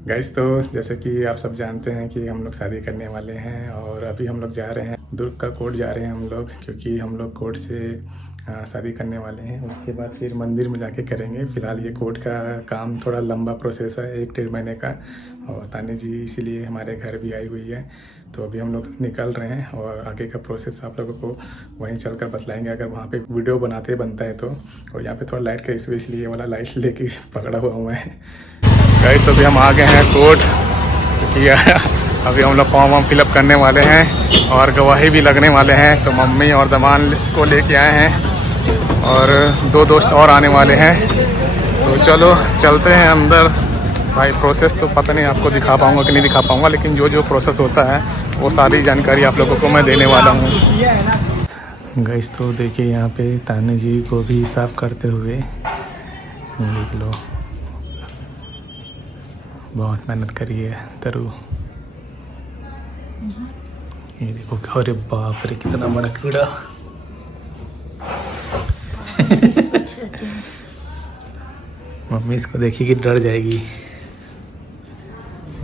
Guys, तो जैसे कि आप सब जानते हैं कि हम लोग शादी करने वाले हैं और अभी हम लोग जा रहे हैं दुर्ग का कोर्ट जा रहे हैं हम लोग, क्योंकि हम लोग कोर्ट से शादी करने वाले हैं। उसके बाद फिर मंदिर में जाके करेंगे। फ़िलहाल ये कोर्ट का काम थोड़ा लंबा प्रोसेस है, 1-1.5 महीने का। और तानी जी इसीलिए हमारे घर भी आई हुई है, तो अभी हम लोग निकल रहे हैं और आगे का प्रोसेस आप लोगों को वहीं चलकर बतलाएंगे, अगर वहाँ पे वीडियो बनाते बनता है तो। और यहाँ पे थोड़ा लाइट का इशू, इसलिए वाला लाइट लेके पकड़ा हुआ हूँ मैं। गाइस, तो अभी हम आ गए हैं कोर्ट, क्योंकि अभी हम लोग फॉर्म वॉर्म फिलअप करने वाले हैं और गवाही भी लगने वाले हैं। तो मम्मी और दमान को लेके आए हैं और 2 दोस्त और आने वाले हैं। तो चलो चलते हैं अंदर। भाई प्रोसेस तो पता नहीं आपको दिखा पाऊँगा कि नहीं दिखा पाऊँगा, लेकिन जो प्रोसेस होता है वो सारी जानकारी आप लोगों को मैं देने वाला हूँ। गाइस, तो देखिए यहाँ पे तानी जी को भी साफ करते हुए देख लो, बहुत मेहनत करी है तरु। ये देखो, अरे बाप रे कितना बड़ा कीड़ा। मम्मी इसको देखी कि डर जाएगी।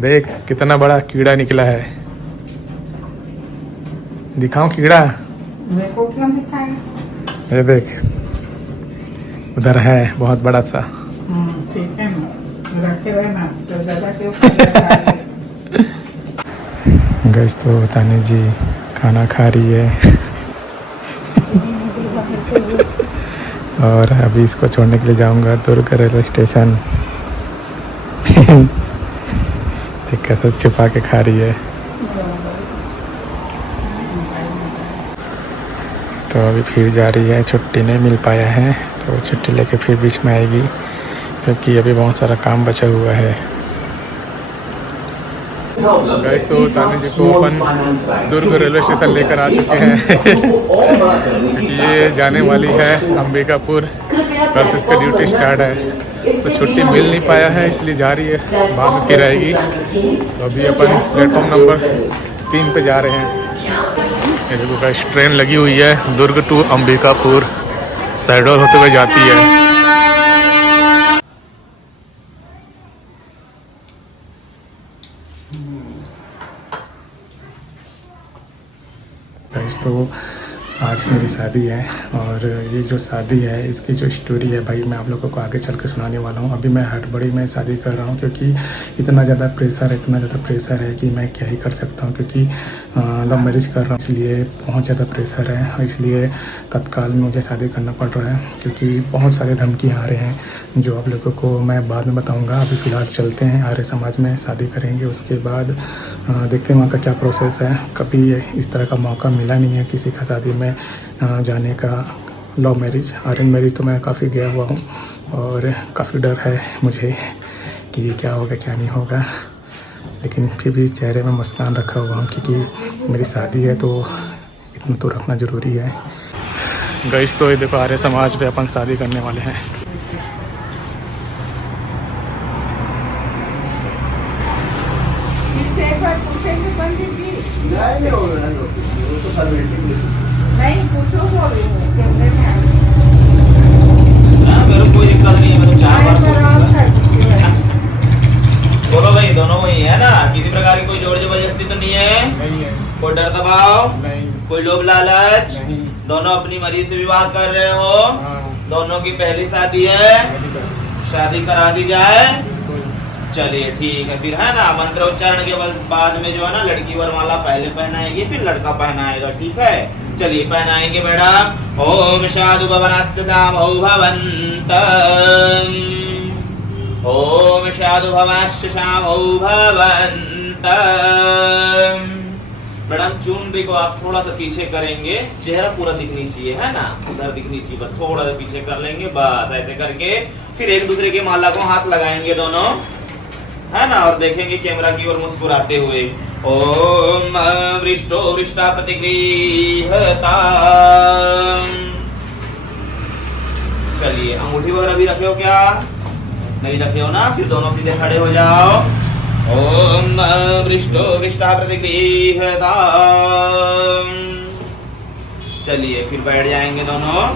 देख कितना बड़ा कीड़ा निकला है। दिखाऊं कीड़ा? मेरे को क्यों दिखाएगा? ये देख, उधर है बहुत बड़ा सा। ठीक है ना, रखे रहना तो ज़्यादा क्यों। गैस, तो तानी जी खाना खा रही है और अभी इसको छोड़ने के लिए जाऊंगा दुर्ग रेलवे स्टेशन। देख कैसे छुपा के खा रही है। तो अभी फिर जा रही है, छुट्टी नहीं मिल पाया है तो छुट्टी लेके फिर बीच में आएगी, क्योंकि अभी बहुत सारा काम बचा हुआ है। गाइस, तो तानी जी को अपन दुर्ग रेलवे स्टेशन लेकर आ चुके हैं क्योंकि ये जाने वाली है अंबिकापुर। कल से इसका ड्यूटी स्टार्ट है, तो छुट्टी मिल नहीं पाया है इसलिए जा रही है, बाद में फिर आएगी। तो अभी अपन प्लेटफॉर्म नंबर 3 पे जा रहे हैं। ये देखो गाइस, ट्रेन लगी हुई है दुर्ग टू अंबिकापुर, साइडोर होते हुए जाती है। तो आज मेरी शादी है और ये जो शादी है इसकी जो स्टोरी है भाई, मैं आप लोगों को आगे चल के सुनाने वाला हूँ। अभी मैं हड़बड़ी में शादी कर रहा हूँ, क्योंकि इतना ज़्यादा प्रेशर है कि मैं क्या ही कर सकता हूँ, क्योंकि लव मैरिज कर रहा हूँ, इसलिए बहुत ज़्यादा प्रेशर है। इसलिए तत्काल मुझे शादी करना पड़ रहा है, क्योंकि बहुत सारे धमकियाँ आ रहे हैं जो आप लोगों को मैं बाद में बताऊँगा। अभी फ़िलहाल चलते हैं आर्य समाज में, शादी करेंगे। उसके बाद देखते हैं वहाँ का क्या प्रोसेस है। कभी इस तरह का मौका मिला नहीं है किसी का शादी में जाने का। लव मैरिज, अरेंज मैरिज तो मैं काफ़ी गया हुआ हूँ और काफ़ी डर है मुझे कि क्या होगा क्या नहीं होगा, लेकिन फिर भी चेहरे में मुस्कान रखा हुआ हूँ, क्योंकि मेरी शादी है तो इतना तो रखना ज़रूरी है। गाइस, तो ये देखो आर्य समाज पे अपन शादी करने वाले हैं। नहीं पूछो, कैमरे में मेरे कोई दिक्कत नहीं है, मैं 4 बार बोलो भाई, दोनों वही है ना, किसी प्रकार की कोई जोर जबरदस्ती तो नहीं है, कोई डर दबाव नहीं, कोई लोभ लालच नहीं। दोनों अपनी मर्जी से विवाह कर रहे हो। दोनों की पहली शादी है, शादी करा दी जाए। चलिए ठीक है फिर, है ना। मंत्रोच्चारण के बाद में जो है ना, लड़की वरमाला पहले पहनाएगी, फिर लड़का पहनाएगा। ठीक है, चलिए पहनाएंगे मैडम। ओम साधु भवनस्ते सामौ भवन्तम्, ओम साधु भवनस्ते सामौ भवन्तम्। मैडम चुनरी को आप थोड़ा सा पीछे करेंगे, चेहरा पूरा दिखनी चाहिए, है ना, उधर दिखनी चाहिए, बस थोड़ा सा पीछे कर लेंगे, बस ऐसे करके फिर एक दूसरे के माला को हाथ लगाएंगे दोनों, है ना, और देखेंगे कैमरा की ओर मुस्कुराते हुए। ओम वृष्टो वृष्टा प्रतिगृहता। चलिए, अंगूठी वगैरह भी रखे हो क्या? नहीं रखे हो ना, फिर दोनों सीधे खड़े हो जाओ। ओम वृष्टो वृष्टा प्रतिगृहता। चलिए फिर बैठ जाएंगे दोनों।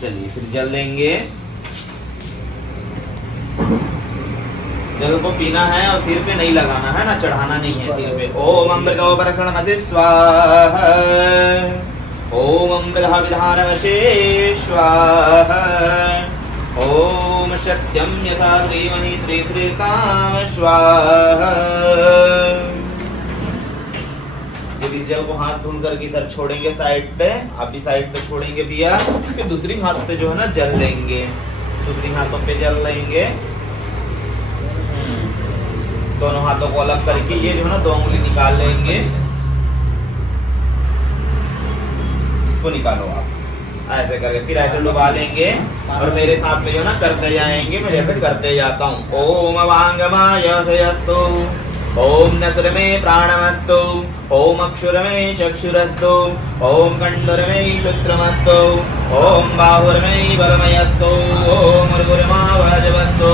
चलिए फिर जल लेंगे। जल को पीना है और सिर पे नहीं लगाना है ना, चढ़ाना नहीं है सिर पे। ओम अमृतोपरसणमसि स्वाहा, ओम अमृतः विधानवशे स्वाहा, ओम सत्यम यथा धीमहि त्रिश्रीताम स्वाहा। फिर इस जल को हाथ धुल कर इधर छोड़ेंगे साइड पे, आप भी साइड पे छोड़ेंगे भैया। फिर दूसरी हाथ पे जो है ना जल लेंगे, दूसरी हाथों पे जल लेंगे। दोनों हाथों को अलग करके ये जो है ना 2 उंगली निकाल लेंगे। इसको निकालो आप ऐसे करके, फिर ऐसे डुबा लेंगे और मेरे साथ में जो है ना करते जाएंगे, मैं जैसे करते जाता हूँ। ओम वांगमाय सयस्तु, ओम नसुर में प्राणमस्तु, ओम अक्षुर में चक्षुरस्तु, ओम कंडुर में शुक्रमस्तु, ओम बाहुर में बलमयस्तु, ओम उर्वुरमा वज्रवस्तु,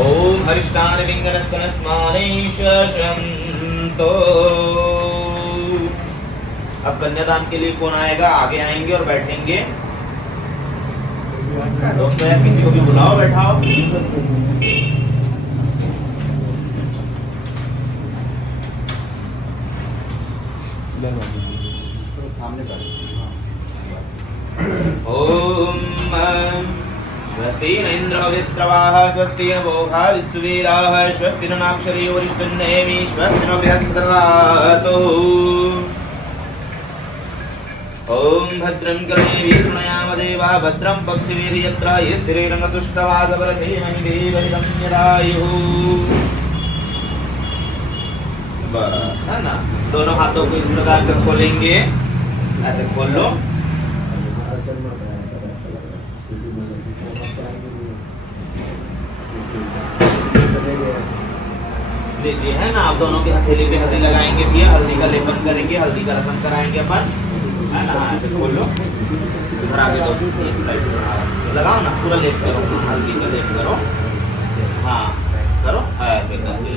ओम हरिष्ठान विंगनस्तनस्माने शशंतो। अब कन्यादान के लिए कौन आएगा? आगे आएंगे और बैठेंगे। दोस्तों यार किसी को भी बुलाओ, बैठाओ। ओम स्वस्ति न इंद्र पवित्रवाः, स्वस्ति न भोगा विश्ववेदाः, स्वस्ति न नाक्षरी वरिष्ठन्नेमि, स्वस्ति न बृहस्पतिर्दधातु। ओम भद्रं कर्णेभिः शृणुयाम देवाः, भद्रं पक्षिभिर्यत्र स्थिरैरङ्गसुष्ठवासवरसेमहि देवहितं यदायुः। बस है ना। दोनों हाथों को इस प्रकार से खोलेंगे, ऐसे खोल लो। लीजिए है ना, आप दोनों की हथेली पे हल्दी लगाएंगे भैया, हल्दी का लेपन करेंगे, हल्दी का रसम कराएंगे अपन, है ना। ऐसे खोल लो, इधर आगे दो, एक साइड लगाओ ना, पूरा लेप करो, हल्दी का लेप करो। हाँ करो ऐसे करके।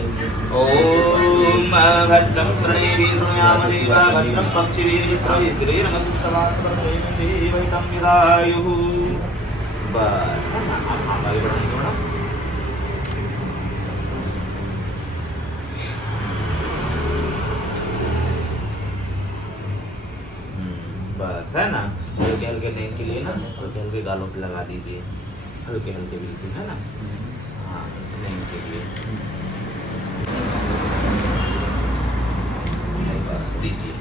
ओम भद्रं कर्णेभिः शृणुयाम देवाः, भद्रं पक्षिभिर्यत्र स्थिरैरङ्गसुष्ठवासवरसेमहि देवहितं यदायुः। बस है ना। अब आगे बढ़ाएंगे मैडम। बस है ना। हल्के हल्के नेक के लिए ना, हल्के हल्के गालों पे लगा दीजिए, हल्के हल्के बिल्कुल, है ना। हाँ नेक के लिए बस दीजिए।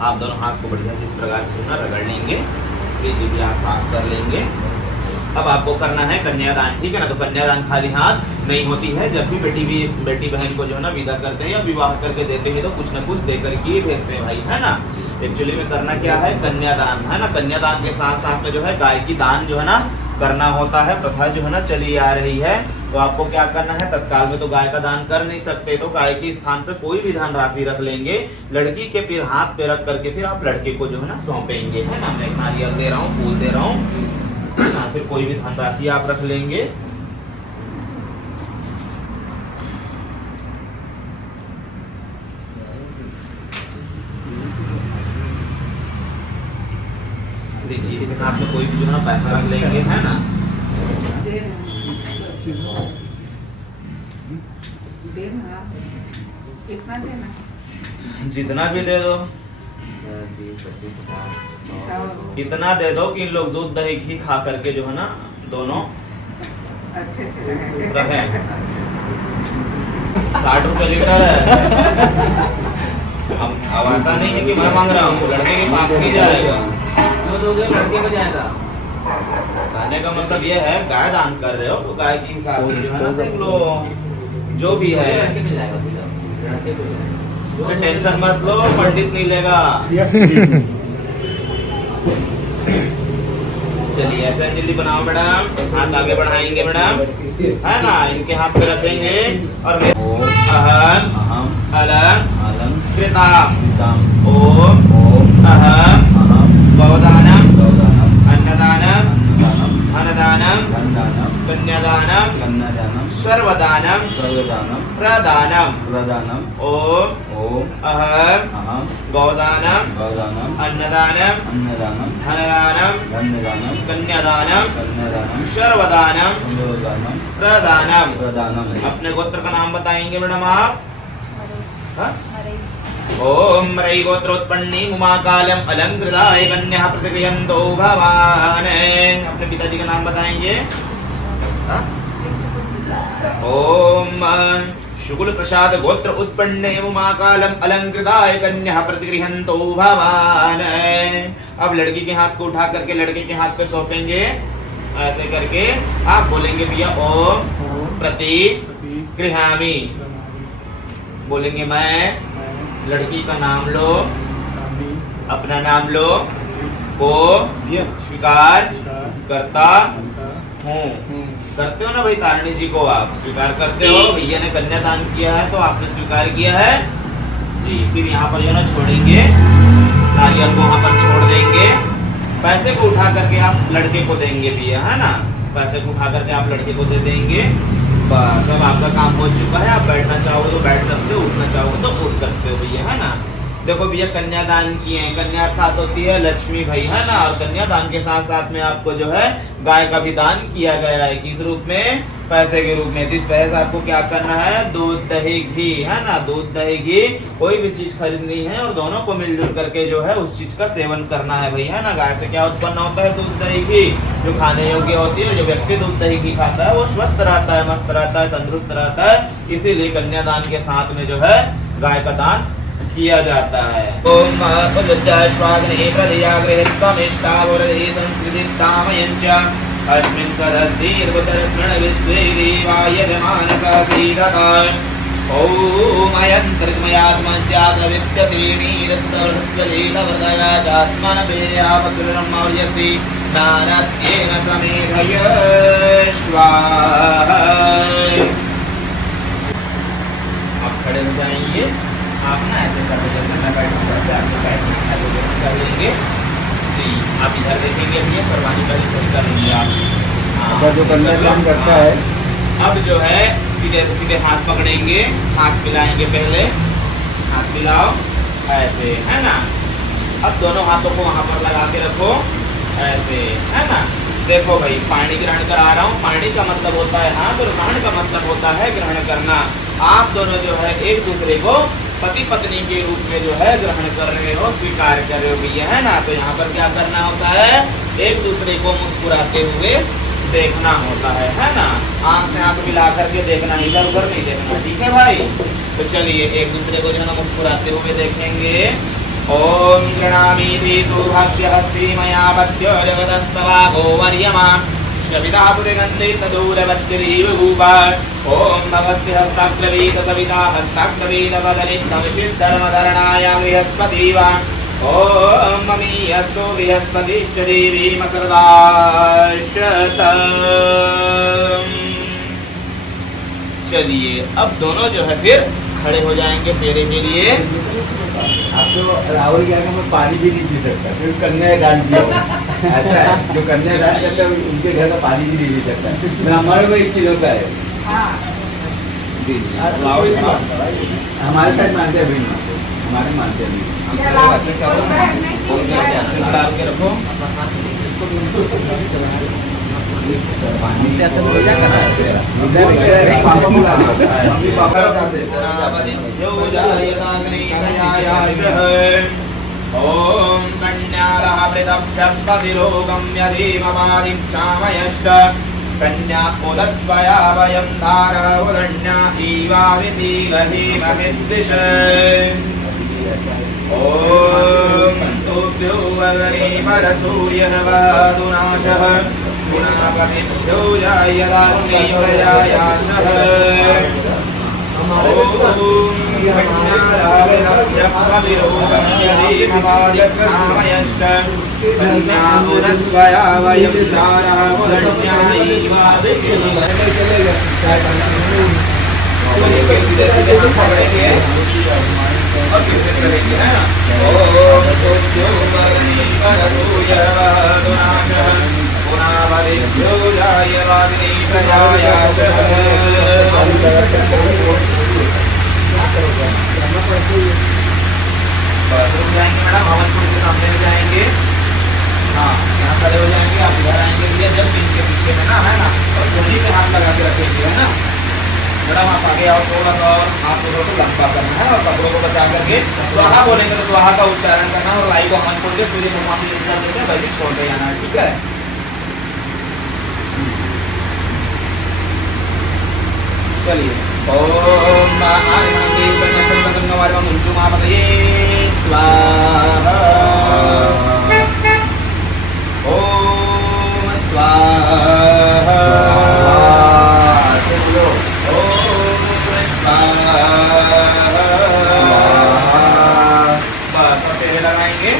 आप दोनों हाथ को बढ़िया से इस प्रकार से ना रगड़ लेंगे, लीजिए भी आप साफ कर लेंगे। अब आपको करना है कन्यादान, ठीक है ना। तो कन्यादान खाली हाथ नहीं होती है। जब भी बेटी बहन को जो है ना विदा करते हैं या विवाह करके देते हैं तो कुछ न कुछ देकर के भेजते हैं भाई, है ना। एक्चुअली में करना क्या है, कन्यादान, है ना। कन्यादान के साथ साथ में जो है गाय की दान जो है ना करना होता है। प्रथा जो है ना चली आ रही है। तो आपको क्या करना है, तत्काल में तो गाय का दान कर नहीं सकते, तो गाय के स्थान पे कोई भी धन राशि रख लेंगे। लड़की के फिर हाथ पे रख करके फिर आप लड़के को जो है ना सौंपेंगे, है ना। मैं नारियल दे रहा हूँ, फूल दे रहा हूँ, फिर कोई भी धन राशि आप रख लेंगे। लीजिए, इसके साथ में कोई भी जो है ना पैसा रख लेंगे, है ना। कितना देना? जितना भी दे दो, इतना दे दो कि इन लोग दूध दही घी खा करके जो है ना दोनों अच्छे से रहे। 60 रुपए लीटर है। अब ऐसा नहीं है कि मैं मांग रहा हूँ, लड़के के पास नहीं जाएगा, लड़के को जाएगा। कहने का मतलब ये है गाय दान कर रहे हो तो गाय के हिसाब से जो है ना देख लो, जो भी है। टेंशन मत लो, पंडित नहीं लेगा। चलिए ऐसे अंजलि बनाओ मैडम, हाथ आगे बढ़ाएंगे मैडम, है ना। इनके हाथ पे रखेंगे और अहम अलम कृताम ओम अहम गौदानम अन्नदानम धनदानम कन्यादानम सर्वदानम प्रदानम ओम अहम गौदानम गौदानम अन्नदानम अन्नदानम धनदानम धन्यदानम कन्यादानम कन्यादानम सर्वदानम सर्वदानम प्रदानम। प्रदानम। अपने गोत्र का नाम बताएंगे मैडम आप? हाँ? ओम रई गोत्रोत्पन्नी उमाकालम अलंकृताय कन्या प्रतिगृहन्तो भवान। अपने पिताजी का नाम बताएंगे? हाँ? ओम शुक्ल प्रसाद गोत्र उत्पन्ने उमाकालम अलंकृताय कन्या प्रतिगृहन्तो भवान। अब लड़की के हाथ को उठा करके लड़के के हाथ पे सौंपेंगे, ऐसे करके आप बोलेंगे भैया ओम प्रतिगृहामि। बोलेंगे मैं, लड़की का नाम लो, अपना नाम लो, को स्वीकार करता हूँ। करते हो ना भाई तारिणी जी को आप स्वीकार करते हो? भैया ने कन्यादान किया है तो आपने स्वीकार किया है जी। फिर यहाँ पर जो ना छोड़ेंगे, नारियल को वहाँ पर छोड़ देंगे, पैसे को उठा करके आप लड़के को देंगे भैया, है ना? पैसे को उठा करके आप लड़के को दे देंगे। बस अब आपका काम हो चुका है। आप बैठना चाहोगे तो बैठ सकते हो, उठना चाहोगे तो उठ सकते हो भैया, है ना? देखो भैया कन्यादान किए हैं, कन्या अर्थात होती है लक्ष्मी भाई, है ना? और कन्यादान के साथ साथ में आपको जो है गाय का भी दान किया गया है। किस रूप में? पैसे के रूप में। तो इस पैसे से आपको क्या करना है? दूध दही घी, है ना? दूध दही घी कोई भी चीज खरीदनी है और दोनों को मिलजुल करके जो है उस चीज का सेवन करना है भाई, है ना? गाय से क्या उत्पन्न होता है? दूध दही घी, जो खाने योग्य होती है। जो व्यक्ति दूध दही घी खाता है वो स्वस्थ रहता है, मस्त रहता है, तंदुरुस्त रहता है। इसीलिए कन्यादान के साथ में जो है गाय का दान किया जाता है। ओम उल्लज्जाश्वाग्नि प्रदियागृहित्वमिष्टावरदि संस्कृतितामयञ्च अस्मिन् सदस्तीर्वतरस्मृण विश्वे देवा यजमानसः सीदता। ओम अयं तृतीयात्मज्जातविद्यसीणीरस्सवरस्वलीलवृदया चास्मनपेयावसुरमौर्यसि नानत्येन समेधय स्वाहा। आप खड़े हो जाएंगे, आप ना ऐसे कर जैसे मैं बैठूंगा वैसे आपको बैठना है, कर लेंगे जी। आप इधर देखेंगे भैया, सर्वानी का भी सही कर लेंगे आप। हाँ, जो कन्यादान करता है अब जो है सीधे सीधे हाथ पकड़ेंगे, हाथ मिलाएंगे, पहले हाथ मिलाओ ऐसे, है ना? अब दोनों हाथों को वहां पर लगा के रखो ऐसे, है ना? देखो भाई पानी ग्रहण करा रहा हूँ। पानी का मतलब होता है हाथ और ग्रहण का मतलब होता है ग्रहण करना। आप दोनों जो है एक दूसरे को पति पत्नी के रूप में जो है ग्रहण कर रहे हो, स्वीकार कर रहे हो भैया, है ना? तो यहाँ पर क्या करना होता है? एक दूसरे को मुस्कुराते हुए देखना होता है ना? आंख से आंख मिला करके देखना, इधर उधर नहीं देखना, ठीक है भाई? तो चलिए एक दूसरे को जो है ना मुस्कुराते हुए देखेंगे। ओम गृणामीति सौभाग्यहस्ति मया वद्यो जगदस्तवा गोवर्यमा शविता पुरगन्धित दूरवद्गिरीव भूपा। ओम भगवस्ति हस्ताग्रवीत सविता हस्ताग्रवीत वदनित्तमशिद्धर्मधरणाय बृहस्पतिवा। ओम ममीयस्तु बृहस्पति च देवीम सर्वाश्रतम्। चलिए अब दोनों जो है फिर खड़े हो जाएंगे फेरे के लिए। आप तो राहुल ज्ञान में पानी भी नहीं पी सकता, क्योंकि कन्यादान किया हुआ है। ऐसा है, जो कन्यादान करता है उनके घर का पानी भी नहीं पी सकता। ब्राह्मण में 1 किलो का है। जी हमारे साथ मानते हैं, हमारे मानते हैं। ऐसे करो, बोल करके अक्षर डाल के रखो। से अच्छा हो जाएगा ना ऐसे। ओम कन्यालहृतभ्यक्तिरोगं यदीमवादिक्षामयश्च कन्या उदद्वया वयं धारः उदन्या ईवाविधीमहिद्विष। ओम तुभ्यो वगणे परसूर्यः वदुनाशः गुणापतिभ्यो जायदाग्नि प्रयायाशः। ओम कन्यालहृतभ्यक्तिरोगं यदीमवादिक्षामयश्च कन्या उदद्वया वयं धारः उदन्या सीधे सीधे हाथ पकड़ेंगे और फिर से करेंगे, है ना? ओम तुभ्यो वगणे परसूर्यः वदुनाशः गुणापतिभ्यो जायदाग्नि प्रयायाशः। बस रुक जाएंगे मैडम, हवन कुंड के सामने हो जाएंगे। हाँ यहाँ खड़े हो जाएंगे, आप इधर आएंगे भैया जब इनके पीछे में ना, है ना, और गोली पे हाथ लगा के रखेंगे, है ना मैडम। आप आगे आओ थोड़ा सा, और हाथ को थोड़ा सा लंबा करना है, और कपड़ों को बचा करके स्वाहा बोलेंगे तो स्वाहा का उच्चारण करना, और लाई को हवन कुंड के सूर्य भगवान की पूजा करके वैसे छोड़ते जाना है, ठीक है। चलिए ओम आदिदेव गंगावारी मंजुमापतये स्वाहा। ओम स्वाहा। ओम स्वाहा। बस फेरे लगाएंगे,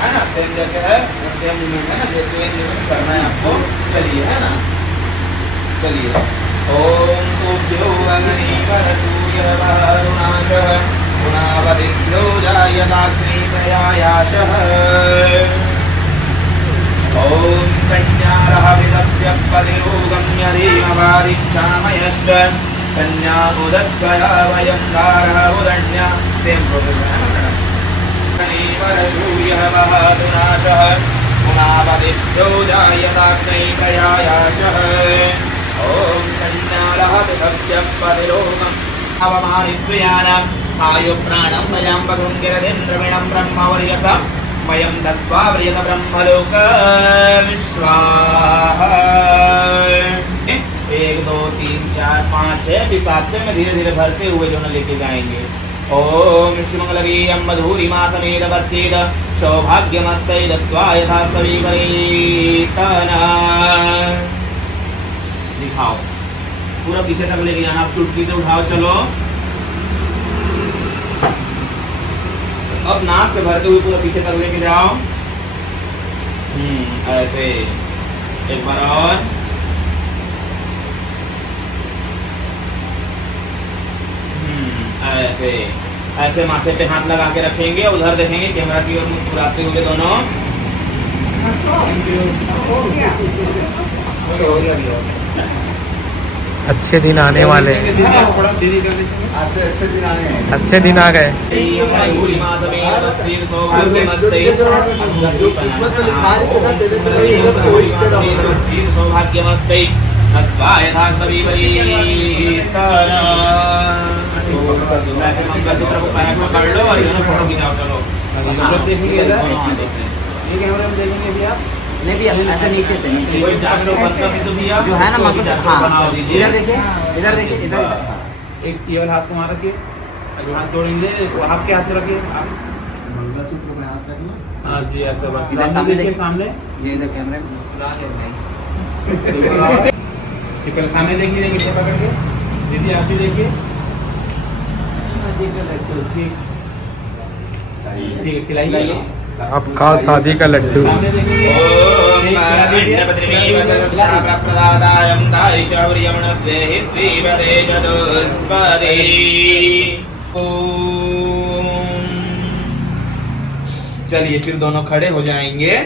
है ना, सेम जैसे है सेम मूवमेंट है ना, जैसे मूवमेंट करना है आपको। चलिए, है ना, चलिए। ओम तुभ्यो अग्निवरसूयवरुणाशः गुणावदिभ्यो जायताग्निमयायाशः। ओम कन्यारः विदभ्यपतिरोगम्यधीमवादिक्षामयश्च कन्यामुदद्वया वयं दारः उदण्या। सेम प्रोग्रेस है ना मैडम। अग्निवरसूयवरुणाशः गुणावदिभ्यो जायताग्निमयायाशः। ओम कन्यालः विदभ्यपतिरोगम् अवमानित्वयानम् आयुप्राणं वयं वसुन्गिरदिन्द्रविणं ब्रह्मवर्यसं वयं दत्त्वा व्रजत ब्रह्मलोकं स्वाहा। 1 2 3 4 5 6 भी 7 में धीरे धीरे भरते हुए जो न लेके जाएंगे। ओम श्रीमंगलवीर्यं मधुरिमासमेदवस्येद सौभाग्यमस्तै दत्त्वा यथास्तवीपरीतना। दिखाओ पूरा पीछे तक लेके जाना, आप चुटकी से उठाओ, चलो। अब नाक से भरते हुए पूरा पीछे तक लेके जाओ। ऐसे एक बार और। ऐसे ऐसे माथे पे हाथ लगा के रखेंगे, उधर देखेंगे कैमरा की ओर मुस्कुराते हुए दोनों। अच्छे दिन आने वाले, अच्छे दिन आ गए। सौभाग्यमस्ते मंगलसूत्र को पैर पकड़ लो और इसमें फोटो खिंचाओ, चलो। नहीं भैया, ऐसा नीचे से कोई जागरो बंदा भी तो भैया जो है ना मंगलसूत्र, हाँ इधर देखिए, इधर देखिए, इधर एक ये वाला हाथ को वहाँ रखिए, जो हाथ जोड़ेंगे हाथ के हाथ में रखिए आप। मंगलसूत्र में हाथ रखना। हाँ जी, ऐसा बस इधर सामने देखिए, सामने ये इधर कैमरे में मुस्कुरा ले भाई। ये पहले सामने देखिए, मीठे पकड़ के। दीदी आप भी देखिए। ठीक है, खिलाइए आपका शादी का लड्डू। सामने देखिए। चलिए फिर दोनों खड़े हो जाएंगे।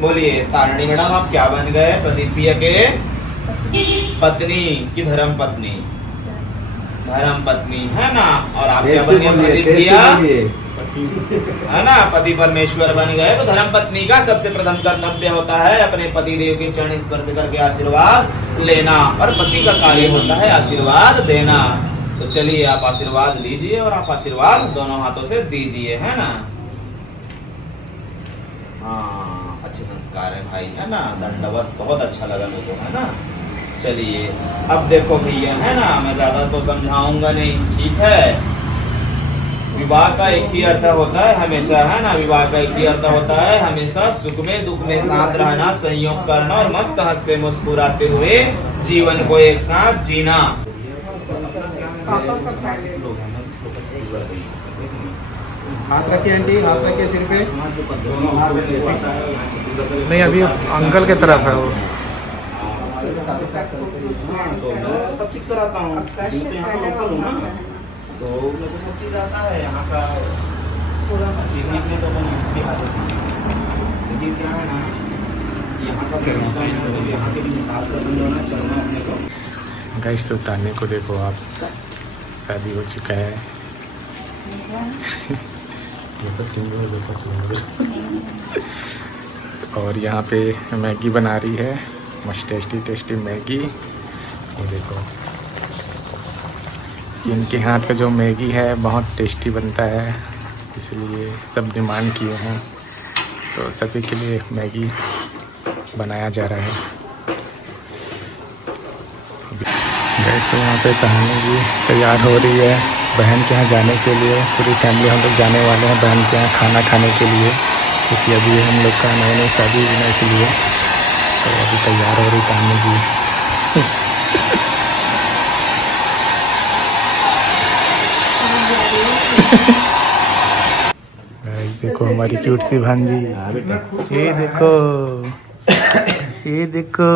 बोलिए तारिणी मैडम, आप क्या बन गए? प्रदीप भैया के पत्नी की धर्म पत्नी, धर्म पत्नी है ना। और आप क्या बन गए? प्रदीप भैया है ना, पति परमेश्वर बन गए। तो धर्म पत्नी का सबसे प्रथम कर्तव्य होता है अपने पति देव के चरण स्पर्श करके आशीर्वाद लेना, और पति का कार्य होता है आशीर्वाद देना। तो चलिए आप आशीर्वाद लीजिए, और आप आशीर्वाद दोनों हाथों से दीजिए, है ना। हाँ, अच्छे संस्कार है भाई, है ना। दंडवत बहुत अच्छा लगा मेरे को, है ना। चलिए अब देखो भैया, है ना, मैं ज्यादा तो समझाऊंगा नहीं, ठीक है। विवाह का एक ही अर्थ होता है हमेशा, है ना। विवाह का एक ही अर्थ होता है हमेशा सुख में दुख में साथ रहना, संयोग करना, और मस्त हंसते मुस्कुराते हुए जीवन को एक साथ जीना। हाथ रखिए आंटी, हाथ रखिए सिर पे। नहीं, अभी अंकल के तरफ है वो। सब चीज कराता हूँ, तो यहाँ पर लोकल हूँ ना, तो मेरे को सब चीज आता है यहाँ का। सीखने के तो बिहार लेकिन क्या है ना, यहाँ का यहाँ के भी हिसाब से बंद होना चलना अपने को। गाइस तो ताने को देखो आप, शादी हो चुका है। और यहाँ पे मैगी बना रही है, मस्त टेस्टी टेस्टी मैगी। ये देखो इनके हाथ का जो मैगी है बहुत टेस्टी बनता है, इसलिए सब डिमांड किए हैं, तो सभी के लिए मैगी बनाया जा रहा है। गैस तो यहाँ पे तहानी भी तैयार हो रही है बहन के यहाँ जाने के लिए। पूरी फैमिली हम लोग जाने वाले हैं बहन के यहाँ खाना खाने के लिए, क्योंकि अभी हम लोग का नई शादी हुई है, इसलिए तो अभी तैयार हो रही तहानी भी। देखो हमारी क्यूट सी भांजी, ये देखो ये देखो।